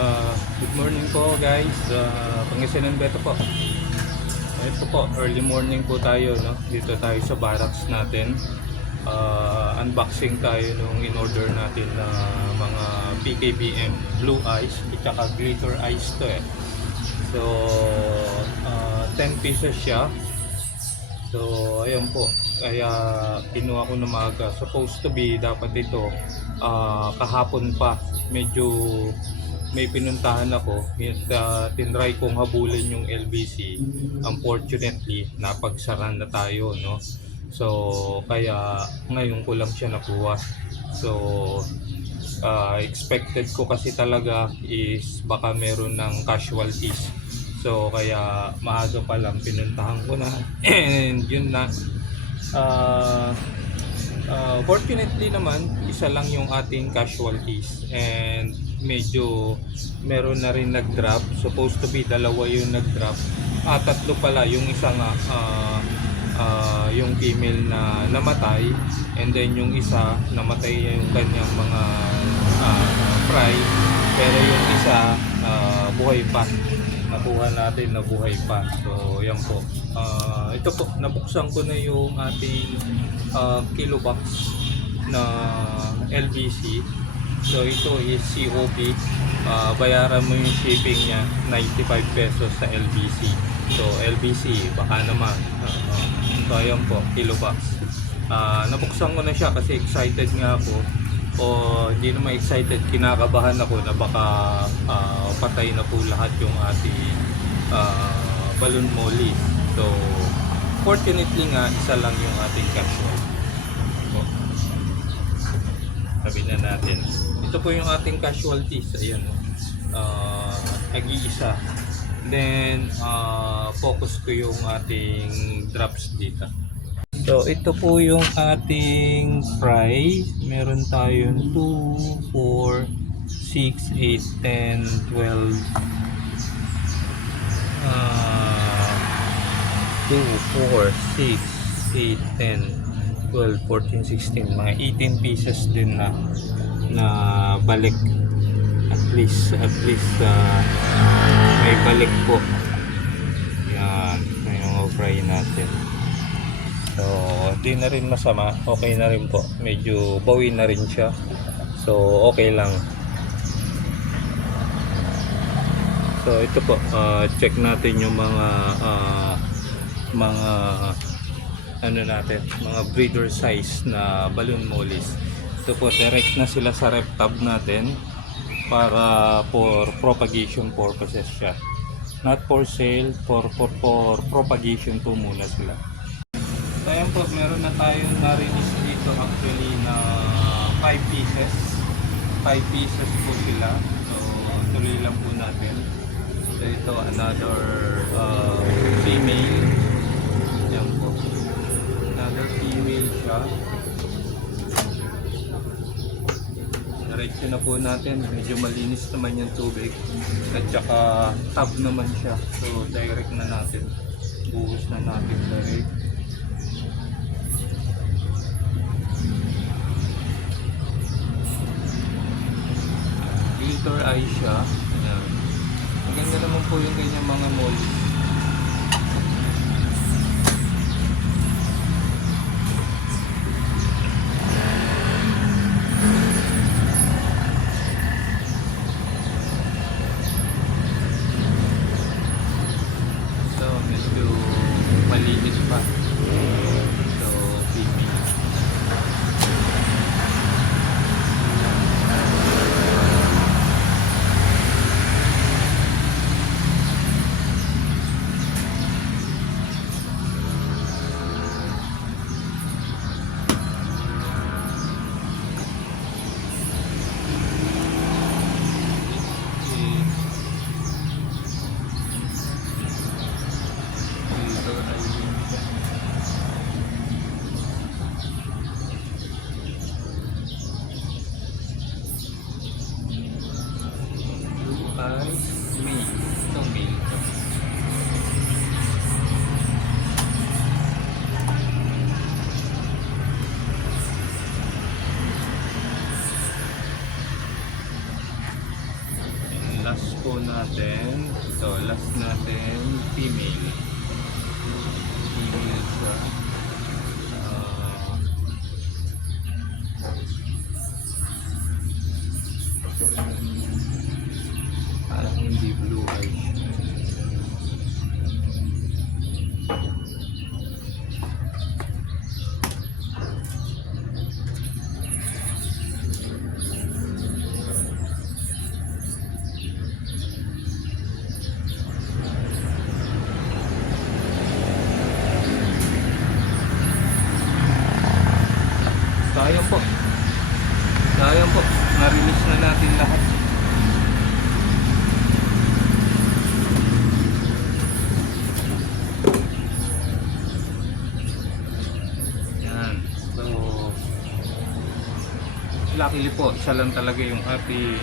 Good morning po guys, Pangasinan Beto po. Ito po, early morning po tayo, no? Dito tayo sa barracks natin. Unboxing tayo nung in-order natin na mga PKBM Blue Ice at saka Glitter Ice to eh. So, 10 pieces siya. So, ayun po. Kaya kinuha ko na maaga. Supposed to be, dapat ito kahapon pa. Medyo may pinuntahan ako at tinry kong habulin yung LBC. Unfortunately, napagsaran na tayo, no? So, kaya ngayon ko lang siya nakuha. So, expected ko kasi talaga is baka meron ng casualties. So, kaya maaga pa lang pinuntahan ko na. And yun na. Fortunately naman, isa lang yung ating casualties. And medyo meron na rin nag-drop. Supposed to be dalawa yung nag-drop. Tatlo pala. Yung isa nga yung female na namatay, and then yung isa namatay yung kanyang mga fry, pero yung isa buhay pa. Nakuha natin na buhay pa. So yan po. Ito po, nabuksan ko na yung ating kilo box na LBC. So ito is COP. Bayaran mo yung shipping niya 95 pesos sa LBC. So LBC baka naman. So ayan po, kilo box. Nabuksan ko na siya kasi excited nga ako. O hindi naman excited, kinakabahan ako na baka patay na po lahat yung ating balloon molly. So fortunately nga, isa lang yung ating casual. So, sabi na natin. Ito po yung ating casualties. Ayan, nag-iisa. Then focus ko yung ating drops dito. So ito po yung ating fry. Meron tayong 2, 4, 6, 8, 10, 12 2, 4, 6, 8, 10, 12, 14, 16, mga 18 pieces din na balik. At least may balik po. Yan, yung fry natin. So, di na rin masama. Okay na rin po. Medyo bawi na rin siya. So, okay lang. So, ito po. Check natin yung mga ano natin, mga breeder size na balloon mollies. Ito po, direct na sila sa rep tab natin para for propagation purposes siya. Not for sale, for propagation po muna sila. So ayan po, meron na tayong na-release dito actually na 5 pieces. 5 pieces po sila. So tuloy lang po natin. So ito, another female. Ayan po. Another female siya. Diretso na po natin. Medyo malinis naman yung tubig. At saka tab naman siya. So direct na natin. Buhos na natin direct. Glitter eye siya. Ayan. Maganda naman po yung kanyang mga molly. So medyo maliit pa. So female. last po natin, ito, last natin, female. Female siya. Parang hindi blue eyes. Sayang po. Sayang po. Na-release na natin lahat. Yan. So, luckily po, isa lang talaga yung ating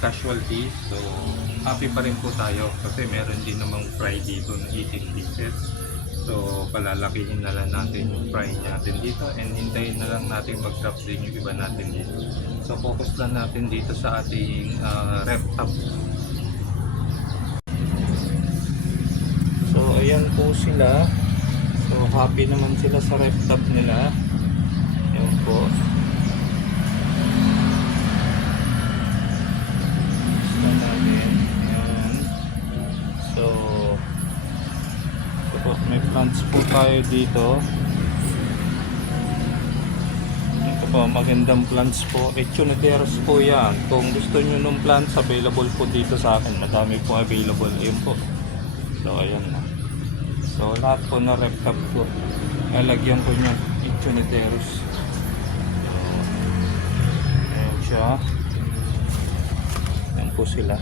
casualty. So, happy pa rin po tayo kasi meron din namang fry dito na 18 pieces. So, palalakihin na lang natin yung fry natin dito and hintayin na lang natin mag-drop din yung iba natin dito. So, focus lang natin dito sa ating rep top. So, ayan po sila. So, happy naman sila sa rep top nila. Ayan po. Gusto natin. Ayan. So, may plants po tayo dito. Ito po, magandang plants po. Echinoteras po yan. Kung gusto nyo ng plants, available po dito sa akin. Madami po available. Ayun po. So, ayan na. So, lahat po na rep top po. Lalagyan ko nyo Echinoteras. So, ayan siya. Ayan po sila.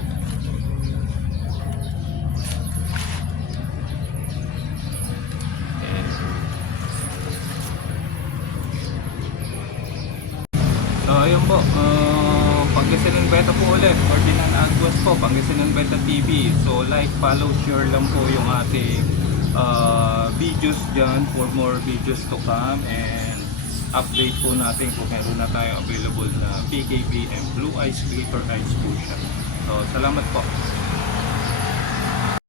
So ayun po, Pangasinan Beta po ulit, Ferdinand Aguas po, Pangasinan Beta TV. So like, follow, share lang po yung ating videos dyan for more videos to come, and update po natin kung meron na tayo available na PKP and Blue Eyes Glitter Eyes po siya. So salamat po.